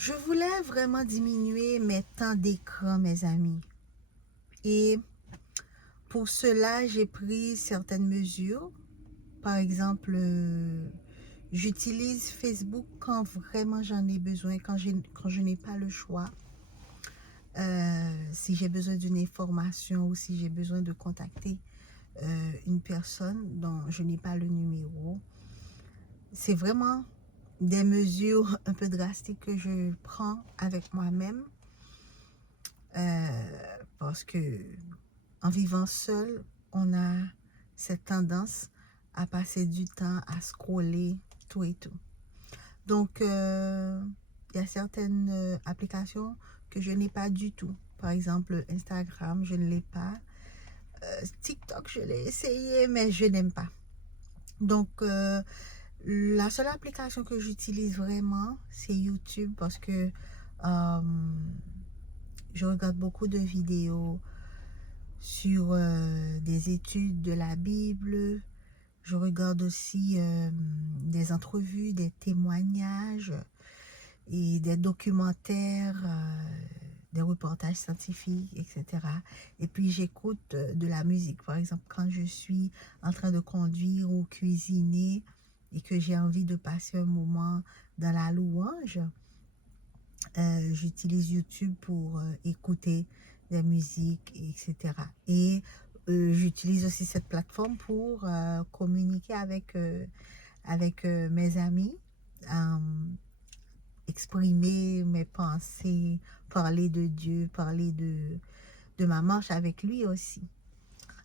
Je voulais vraiment diminuer mes temps d'écran, mes amis. Et pour cela, j'ai pris certaines mesures. Par exemple, j'utilise Facebook quand vraiment j'en ai besoin, quand je n'ai pas le choix. Si j'ai besoin d'une information ou si j'ai besoin de contacter une personne dont je n'ai pas le numéro. C'est vraiment des mesures un peu drastiques que je prends avec moi-même. Parce que en vivant seul, on a cette tendance à passer du temps à scroller tout et tout. Donc, il y a certaines applications que je n'ai pas du tout. Par exemple, Instagram, je ne l'ai pas. TikTok, je l'ai essayé, mais je n'aime pas. Donc, la seule application que j'utilise vraiment, c'est YouTube parce que je regarde beaucoup de vidéos sur des études de la Bible. Je regarde aussi des entrevues, des témoignages et des documentaires, des reportages scientifiques, etc. Et puis j'écoute de la musique. Par exemple, quand je suis en train de conduire ou cuisiner et que j'ai envie de passer un moment dans la louange, j'utilise YouTube pour écouter des musiques, etc. Et j'utilise aussi cette plateforme pour communiquer avec mes amis, exprimer mes pensées, parler de Dieu, parler de ma marche avec lui aussi.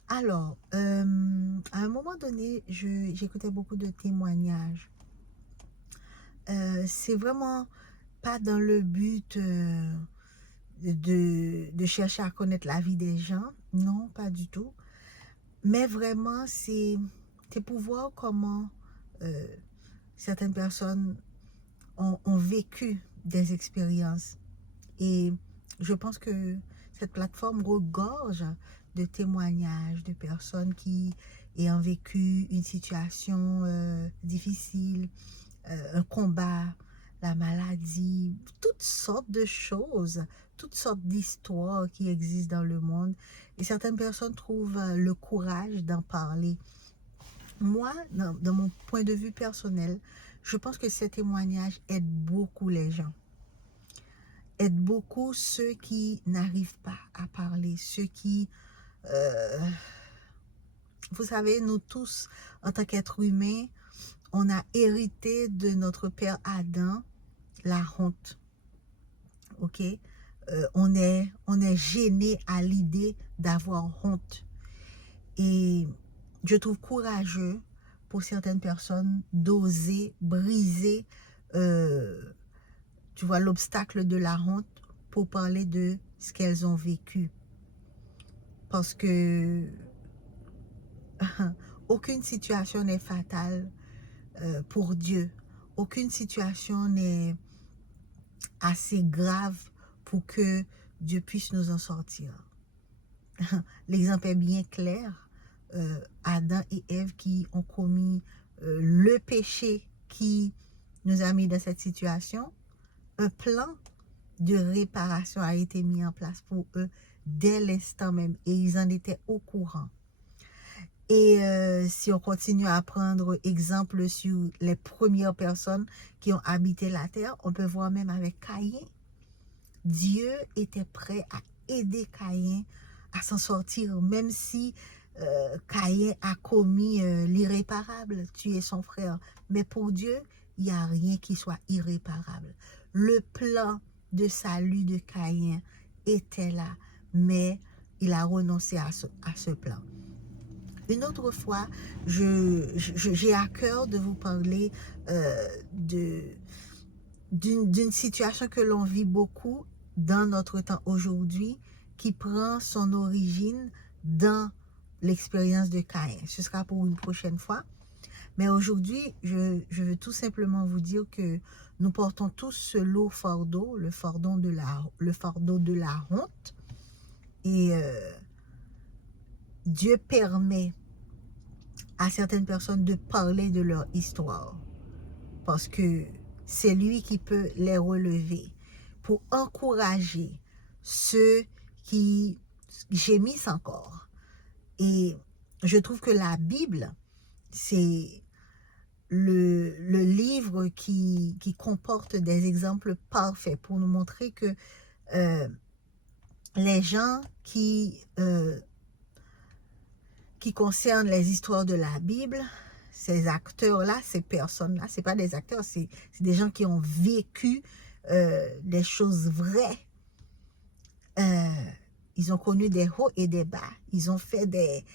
Alors, à un moment donné, j'écoutais beaucoup de témoignages. C'est vraiment pas dans le but de chercher à connaître la vie des gens, non, pas du tout. Mais vraiment, c'est pour voir comment certaines personnes ont vécu des expériences. Et je pense que cette plateforme regorge de témoignages de personnes qui ayant vécu une situation difficile, un combat, la maladie, toutes sortes de choses, toutes sortes d'histoires qui existent dans le monde. Et certaines personnes trouvent le courage d'en parler. Moi, dans mon point de vue personnel, je pense que ces témoignages aident beaucoup les gens. Aident beaucoup ceux qui n'arrivent pas à parler, ceux qui... vous savez, nous tous, en tant qu'êtres humains, on a hérité de notre père Adam la honte. Ok, on est gêné à l'idée d'avoir honte. Et je trouve courageux pour certaines personnes d'oser briser, tu vois, l'obstacle de la honte pour parler de ce qu'elles ont vécu. Parce que aucune situation n'est fatale pour Dieu. Aucune situation n'est assez grave pour que Dieu puisse nous en sortir. L'exemple est bien clair. Adam et Ève qui ont commis le péché qui nous a mis dans cette situation. Un plan de réparation a été mis en place pour eux dès l'instant même et ils en étaient au courant. Et si on continue à prendre exemple sur les premières personnes qui ont habité la terre, on peut voir même avec Caïn. Dieu était prêt à aider Caïn à s'en sortir, même si Caïn a commis l'irréparable, tuer son frère. Mais pour Dieu, il n'y a rien qui soit irréparable. Le plan de salut de Caïn était là, mais il a renoncé à ce plan. Une autre fois, j'ai à cœur de vous parler d'une situation que l'on vit beaucoup dans notre temps aujourd'hui, qui prend son origine dans l'expérience de Caïn. Ce sera pour une prochaine fois. Mais aujourd'hui, je veux tout simplement vous dire que nous portons tous ce lourd fardeau, le fardeau de la honte. Et Dieu permet à certaines personnes de parler de leur histoire parce que c'est lui qui peut les relever. pour encourager ceux qui gémissent encore. Et je trouve que la Bible, c'est le livre qui comporte des exemples parfaits pour nous montrer que les gens qui concernent les histoires de la Bible, ces acteurs-là, ces personnes-là, c'est pas des acteurs, c'est des gens qui ont vécu des choses vraies. Ils ont connu des hauts et des bas. Ils ont fait des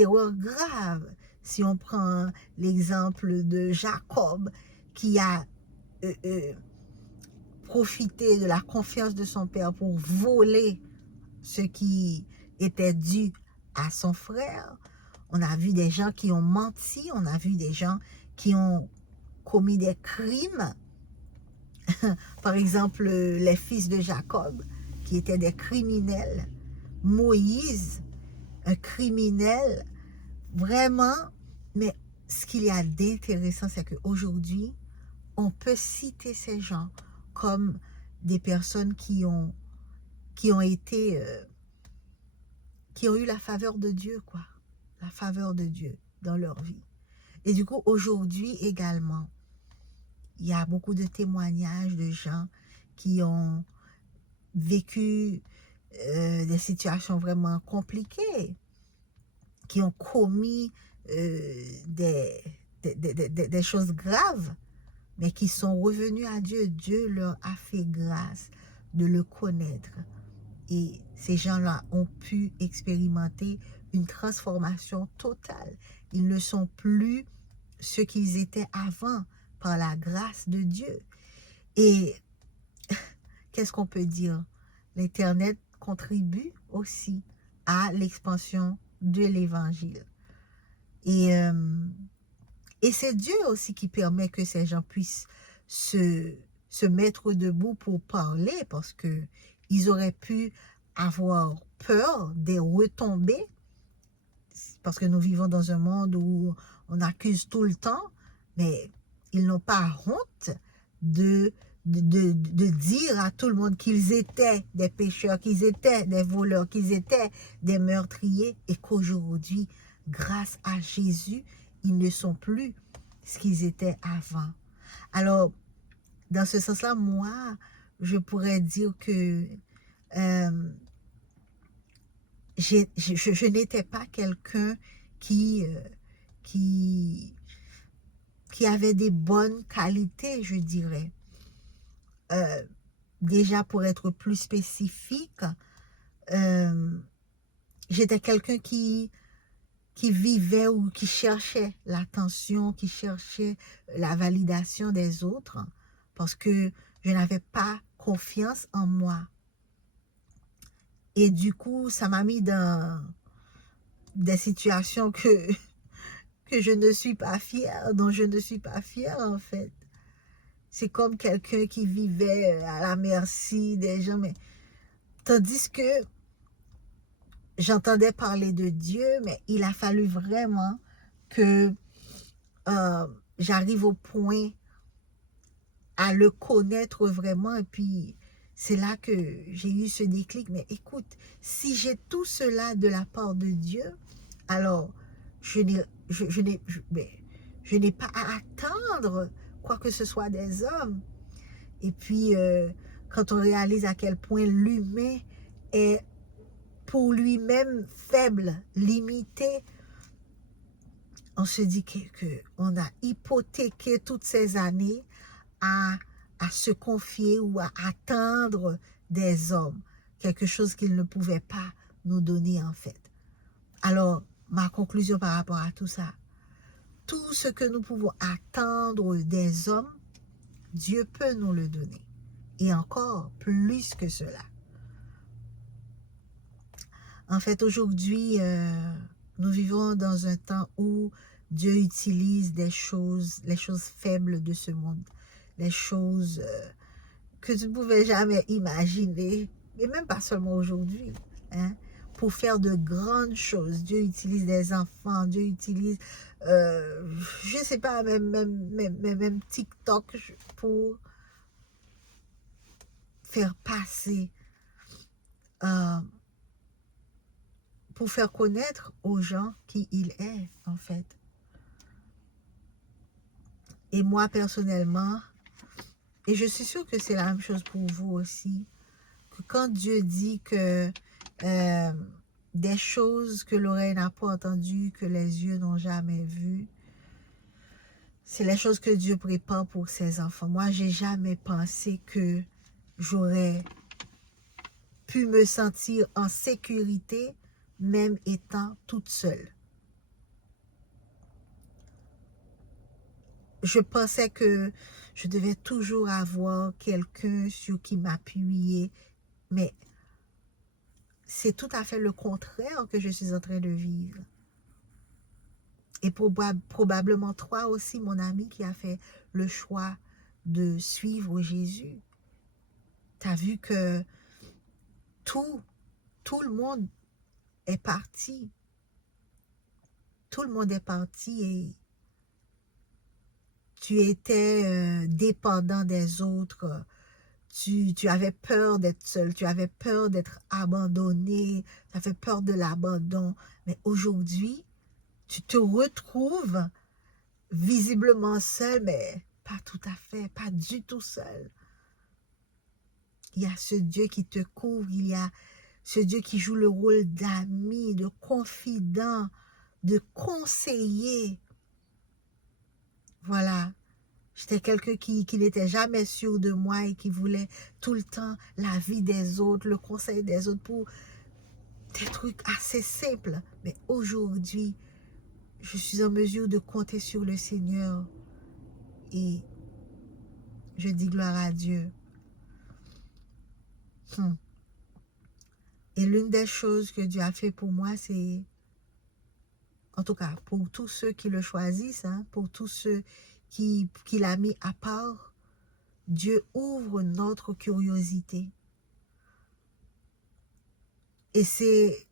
erreurs graves. Si on prend l'exemple de Jacob, qui a profité de la confiance de son père pour voler ce qui était dû à son frère. On a vu des gens qui ont menti, on a vu des gens qui ont commis des crimes. Par exemple, les fils de Jacob, qui étaient des criminels. Moïse, un criminel, vraiment. Mais ce qu'il y a d'intéressant, c'est qu'aujourd'hui, on peut citer ces gens comme des personnes qui ont été, qui ont eu la faveur de Dieu, quoi. La faveur de Dieu dans leur vie. Et du coup, aujourd'hui également, il y a beaucoup de témoignages de gens qui ont vécu des situations vraiment compliquées, qui ont commis des choses graves, mais qui sont revenus à Dieu. Dieu leur a fait grâce de le connaître. Et ces gens-là ont pu expérimenter une transformation totale. Ils ne sont plus ce qu'ils étaient avant par la grâce de Dieu. Et qu'est-ce qu'on peut dire? L'Internet contribue aussi à l'expansion de l'Évangile. Et c'est Dieu aussi qui permet que ces gens puissent se mettre debout pour parler, parce que ils auraient pu avoir peur des retombées, parce que nous vivons dans un monde où on accuse tout le temps, mais ils n'ont pas honte de dire à tout le monde qu'ils étaient des pécheurs, qu'ils étaient des voleurs, qu'ils étaient des meurtriers, et qu'aujourd'hui, grâce à Jésus, ils ne sont plus ce qu'ils étaient avant. Alors, dans ce sens-là, moi, je pourrais dire que je n'étais pas quelqu'un qui avait des bonnes qualités, je dirais. Déjà, pour être plus spécifique, j'étais quelqu'un qui vivait ou qui cherchait l'attention, qui cherchait la validation des autres, parce que je n'avais pas confiance en moi. Et du coup, ça m'a mis dans des situations que je ne suis pas fière, dont je ne suis pas fière en fait. C'est comme quelqu'un qui vivait à la merci des gens, mais tandis que j'entendais parler de Dieu, mais il a fallu vraiment que j'arrive au point à le connaître vraiment. Et puis, c'est là que j'ai eu ce déclic. Mais écoute, si j'ai tout cela de la part de Dieu, alors je n'ai pas à attendre quoi que ce soit des hommes. Et puis, quand on réalise à quel point l'humain est pour lui-même faible, limité, on se dit qu'on a hypothéqué toutes ces années à se confier ou à attendre des hommes, quelque chose qu'ils ne pouvaient pas nous donner en fait. Alors, ma conclusion par rapport à tout ça, tout ce que nous pouvons attendre des hommes, Dieu peut nous le donner. Et encore plus que cela. En fait, aujourd'hui, nous vivons dans un temps où Dieu utilise les choses faibles de ce monde, les choses que tu ne pouvais jamais imaginer, et même pas seulement aujourd'hui, hein, pour faire de grandes choses. Dieu utilise des enfants, Dieu utilise, je ne sais pas, même TikTok pour faire passer, euh, pour faire connaître aux gens qui il est, en fait. Et moi, personnellement, et je suis sûre que c'est la même chose pour vous aussi, que quand Dieu dit que euh, des choses que l'oreille n'a pas entendues, que les yeux n'ont jamais vues, c'est les choses que Dieu prépare pour ses enfants. Moi, j'ai jamais pensé que j'aurais pu me sentir en sécurité, même étant toute seule. Je pensais que je devais toujours avoir quelqu'un sur qui m'appuyer, mais c'est tout à fait le contraire que je suis en train de vivre. Et probablement toi aussi, mon ami, qui a fait le choix de suivre Jésus. Tu as vu que tout le monde est parti. Tout le monde est parti et tu étais dépendant des autres. Tu avais peur d'être seul, tu avais peur d'être abandonné, tu avais peur de l'abandon. Mais aujourd'hui, tu te retrouves visiblement seul, mais pas tout à fait, pas du tout seul. Il y a ce Dieu qui te couvre, il y a ce Dieu qui joue le rôle d'ami, de confident, de conseiller. Voilà. J'étais quelqu'un qui n'était jamais sûr de moi et qui voulait tout le temps la vie des autres, le conseil des autres pour des trucs assez simples. Mais aujourd'hui, je suis en mesure de compter sur le Seigneur et je dis gloire à Dieu. Et l'une des choses que Dieu a fait pour moi, c'est, en tout cas, pour tous ceux qui le choisissent, hein, pour tous ceux qu'il a mis à part, Dieu ouvre notre curiosité. Et c'est,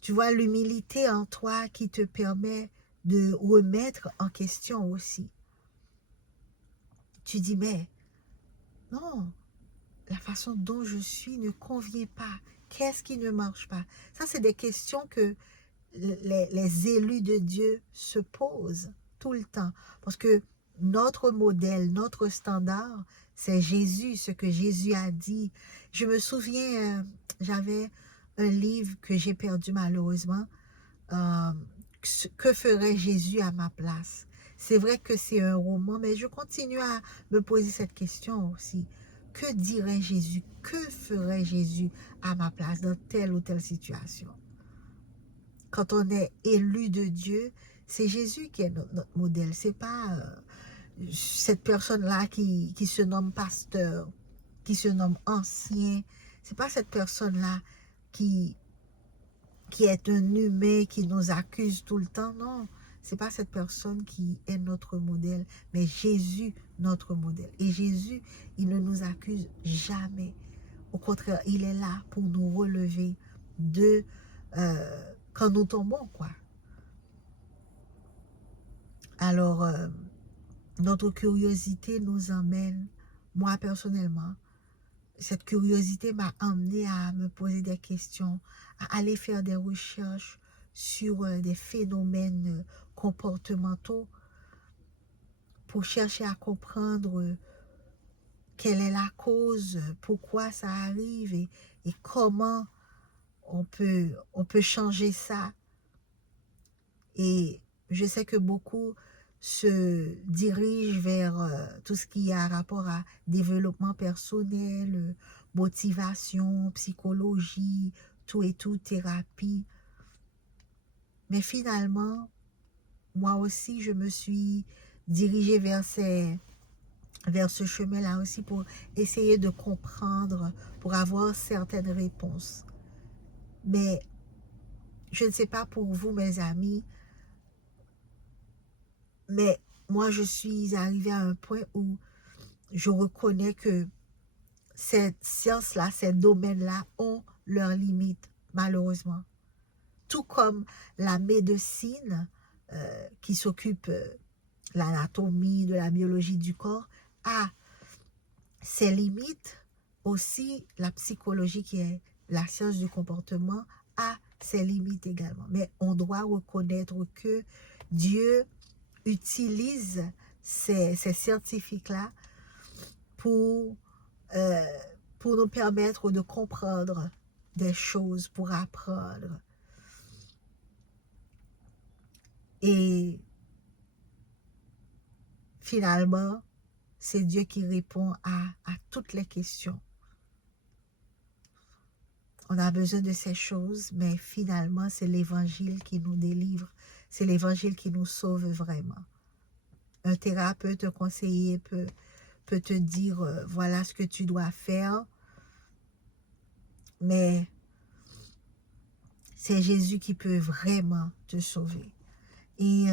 tu vois, l'humilité en toi qui te permet de remettre en question aussi. Tu dis, mais non, la façon dont je suis ne convient pas. Qu'est-ce qui ne marche pas? Ça, c'est des questions que les élus de Dieu se posent tout le temps. Parce que notre modèle, notre standard, c'est Jésus, ce que Jésus a dit. Je me souviens, j'avais un livre que j'ai perdu malheureusement. euh, que ferait Jésus à ma place? C'est vrai que c'est un roman, mais je continue à me poser cette question aussi. Que dirait Jésus? Que ferait Jésus à ma place dans telle ou telle situation? Quand on est élu de Dieu, c'est Jésus qui est notre modèle. C'est pas cette personne-là qui se nomme pasteur, qui se nomme ancien. C'est pas cette personne-là qui est un humain qui nous accuse tout le temps. Non, c'est pas cette personne qui est notre modèle, mais Jésus, notre modèle. Et Jésus, il ne nous accuse jamais. Au contraire, il est là pour nous relever de quand nous tombons, quoi. Alors, notre curiosité nous emmène, moi personnellement, cette curiosité m'a amené à me poser des questions, à aller faire des recherches sur des phénomènes comportementaux pour chercher à comprendre quelle est la cause, pourquoi ça arrive et comment on peut changer ça. Et je sais que beaucoup se dirigent vers tout ce qui a rapport à développement personnel, motivation, psychologie, tout et tout, thérapie. Mais finalement, moi aussi, je me suis dirigée vers ce chemin-là aussi pour essayer de comprendre, pour avoir certaines réponses. Mais je ne sais pas pour vous, mes amis, mais moi, je suis arrivée à un point où je reconnais que cette science-là, ces domaines-là ont leurs limites, malheureusement. Tout comme la médecine qui s'occupe de l'anatomie, de la biologie du corps, a ses limites aussi la psychologie, qui est la science du comportement, a ses limites également. Mais on doit reconnaître que Dieu utilise ces scientifiques-là pour, euh, pour nous permettre de comprendre des choses, pour apprendre. Et finalement, c'est Dieu qui répond à toutes les questions. On a besoin de ces choses, mais finalement, c'est l'Évangile qui nous délivre. C'est l'Évangile qui nous sauve vraiment. Un thérapeute, un conseiller peut te dire, voilà ce que tu dois faire, mais c'est Jésus qui peut vraiment te sauver. Et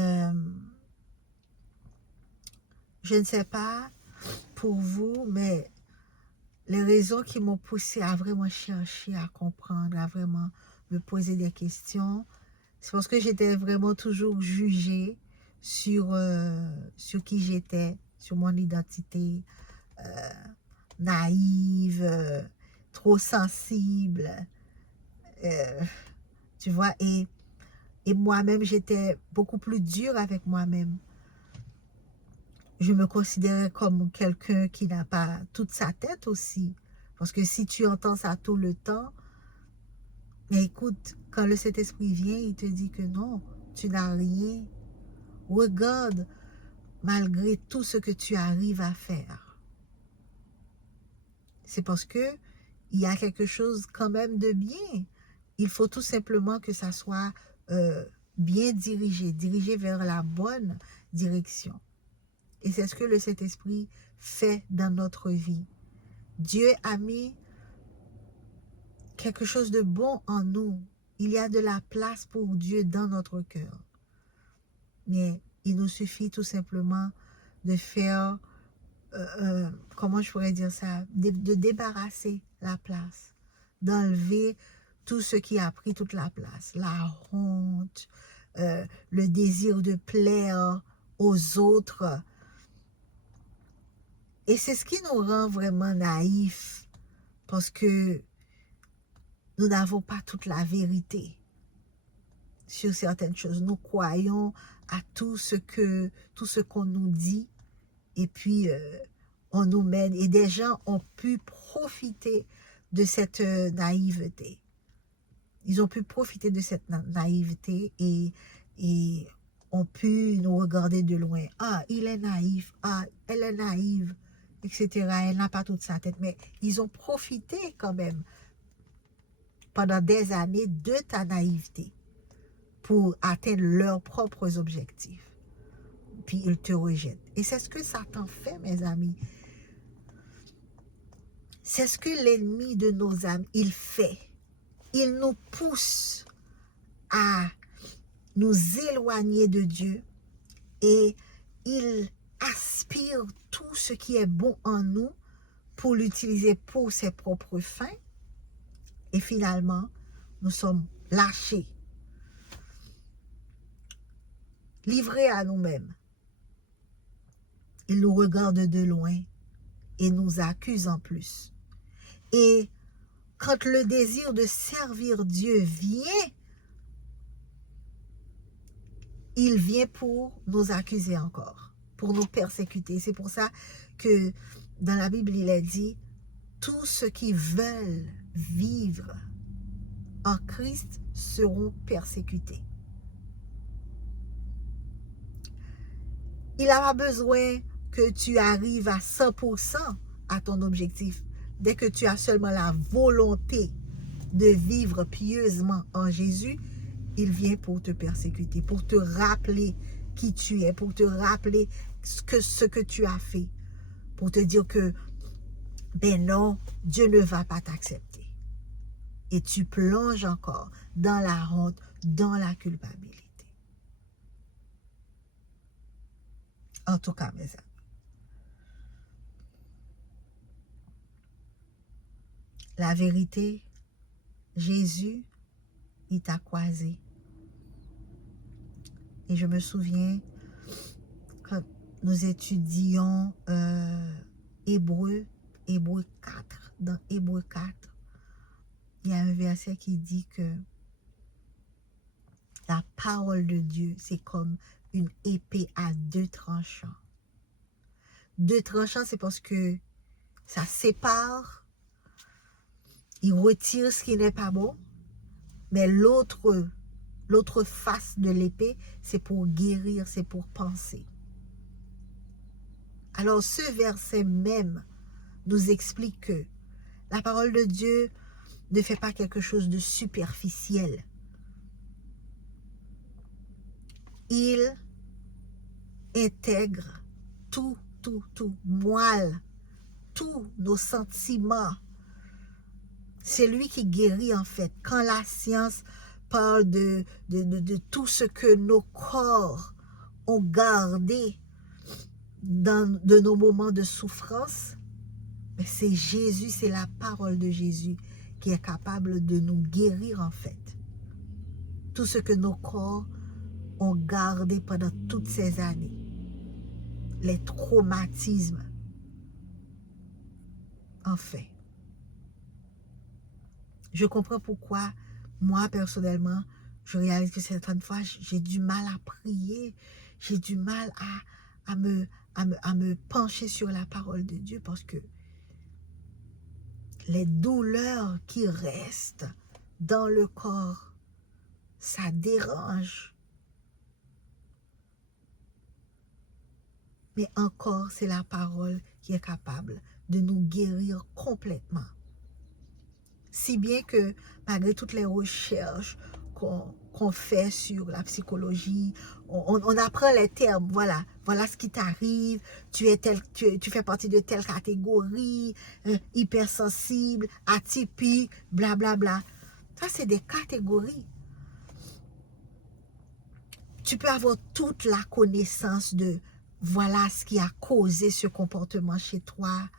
je ne sais pas pour vous, mais les raisons qui m'ont poussé à vraiment chercher, à comprendre, à vraiment me poser des questions, c'est parce que j'étais vraiment toujours jugée sur qui j'étais, sur mon identité, naïve, trop sensible, tu vois, et moi-même, j'étais beaucoup plus dure avec moi-même. Je me considérais comme quelqu'un qui n'a pas toute sa tête aussi. Parce que si tu entends ça tout le temps, mais écoute, quand le Saint-Esprit vient, il te dit que non, tu n'as rien. Regarde, malgré tout ce que tu arrives à faire. C'est parce que il y a quelque chose quand même de bien. Il faut tout simplement que ça soit bien dirigé vers la bonne direction. Et c'est ce que le Saint-Esprit fait dans notre vie. Dieu a mis quelque chose de bon en nous. Il y a de la place pour Dieu dans notre cœur. Mais il nous suffit tout simplement de faire, comment je pourrais dire ça, de débarrasser la place, d'enlever tout ce qui a pris toute la place, la honte, le désir de plaire aux autres. Et c'est ce qui nous rend vraiment naïfs, parce que nous n'avons pas toute la vérité sur certaines choses. Nous croyons à tout ce qu'on nous dit, et puis on nous mène. Et des gens ont pu profiter de cette naïveté. Ils ont pu profiter de cette naïveté et ont pu nous regarder de loin. Ah, il est naïf. Ah, elle est naïve, etc. Elle n'a pas toute sa tête. Mais ils ont profité quand même pendant des années de ta naïveté pour atteindre leurs propres objectifs. Puis ils te rejettent. Et c'est ce que Satan fait, mes amis. C'est ce que l'ennemi de nos âmes, il fait. Il nous pousse à nous éloigner de Dieu et il aspire tout ce qui est bon en nous pour l'utiliser pour ses propres fins. Et finalement, nous sommes lâchés, livrés à nous-mêmes. Il nous regarde de loin et nous accuse en plus. Et quand le désir de servir Dieu vient, il vient pour nous accuser encore, pour nous persécuter. C'est pour ça que dans la Bible, il est dit, tous ceux qui veulent vivre en Christ seront persécutés. Il n'a pas besoin que tu arrives à 100% à ton objectif. Dès que tu as seulement la volonté de vivre pieusement en Jésus, il vient pour te persécuter, pour te rappeler qui tu es, pour te rappeler ce que tu as fait, pour te dire que, ben non, Dieu ne va pas t'accepter. Et tu plonges encore dans la honte, dans la culpabilité. En tout cas, mes amis, la vérité, Jésus, il t'a croisé. Et je me souviens, quand nous étudions Hébreu 4, dans Hébreux 4, il y a un verset qui dit que la parole de Dieu, c'est comme une épée à deux tranchants. Deux tranchants, c'est parce que ça sépare, il retire ce qui n'est pas bon, mais l'autre face de l'épée, c'est pour guérir, c'est pour penser. Alors ce verset même nous explique que la parole de Dieu ne fait pas quelque chose de superficiel. Il intègre tout, moelle, tous nos sentiments. C'est lui qui guérit en fait. Quand la science parle de tout ce que nos corps ont gardé de nos moments de souffrance, c'est Jésus, c'est la parole de Jésus qui est capable de nous guérir en fait. Tout ce que nos corps ont gardé pendant toutes ces années. Les traumatismes. En fait. Je comprends pourquoi, moi personnellement, je réalise que certaines fois, j'ai du mal à prier. J'ai du mal à me pencher sur la parole de Dieu parce que les douleurs qui restent dans le corps, ça dérange. Mais encore, c'est la parole qui est capable de nous guérir complètement. Si bien que, malgré toutes les recherches qu'on fait sur la psychologie, on apprend les termes, voilà ce qui t'arrive, tu fais partie de telle catégorie, hypersensible, atypique, blablabla. Ça, c'est des catégories. Tu peux avoir toute la connaissance de voilà ce qui a causé ce comportement chez toi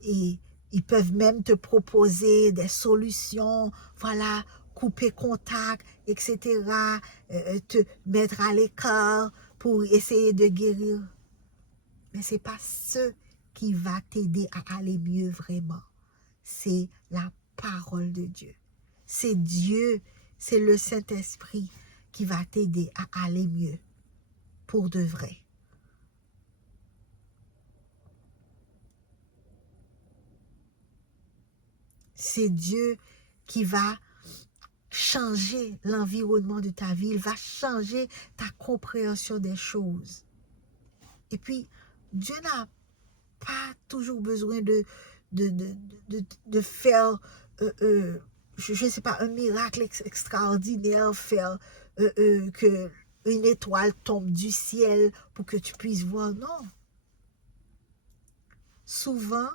et ils peuvent même te proposer des solutions, voilà, couper contact, etc., te mettre à l'écart pour essayer de guérir. Mais ce n'est pas ce qui va t'aider à aller mieux vraiment. C'est la parole de Dieu. C'est Dieu, c'est le Saint-Esprit qui va t'aider à aller mieux pour de vrai. C'est Dieu qui va changer l'environnement de ta vie. Il va changer ta compréhension des choses. Et puis, Dieu n'a pas toujours besoin de faire, je ne sais pas, un miracle extraordinaire, faire que une étoile tombe du ciel pour que tu puisses voir. Non. Souvent,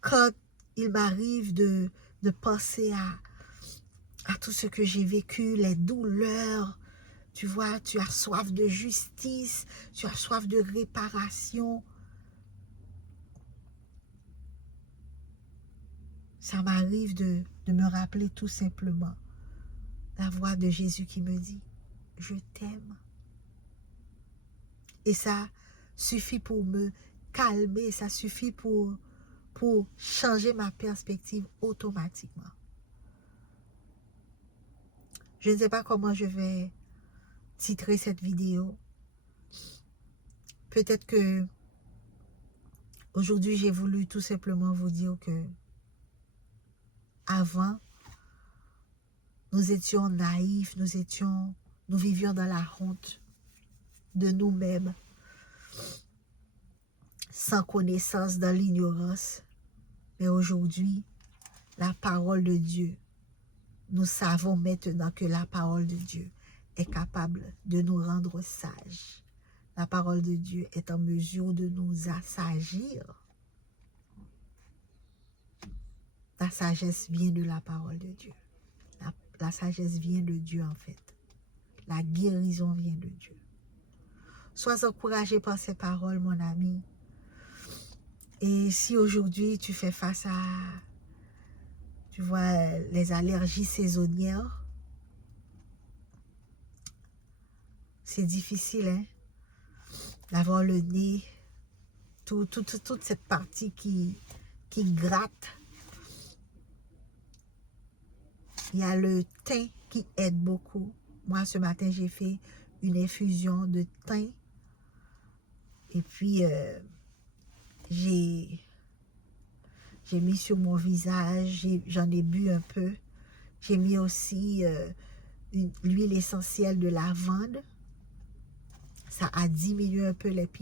quand il m'arrive de penser à tout ce que j'ai vécu, les douleurs, tu vois, tu as soif de justice, tu as soif de réparation. Ça m'arrive de me rappeler tout simplement la voix de Jésus qui me dit, je t'aime. Et ça suffit pour me calmer, ça suffit pour changer ma perspective automatiquement. Je ne sais pas comment je vais titrer cette vidéo. Peut-être que aujourd'hui, j'ai voulu tout simplement vous dire que avant, nous étions naïfs, nous vivions dans la honte de nous-mêmes, sans connaissance, dans l'ignorance. Mais aujourd'hui, la parole de Dieu, nous savons maintenant que la parole de Dieu est capable de nous rendre sages. La parole de Dieu est en mesure de nous assagir. La sagesse vient de la parole de Dieu. La sagesse vient de Dieu en fait. La guérison vient de Dieu. Sois encouragé par ces paroles, mon ami. Et si aujourd'hui tu fais face à, tu vois, les allergies saisonnières, c'est difficile, hein, d'avoir le nez, toute cette partie qui qui gratte. Il y a le thym qui aide beaucoup. Moi, ce matin, j'ai fait une infusion de thym. Et puis, j'ai mis sur mon visage, j'en ai bu un peu. J'ai mis aussi l'huile essentielle de lavande. Ça a diminué un peu les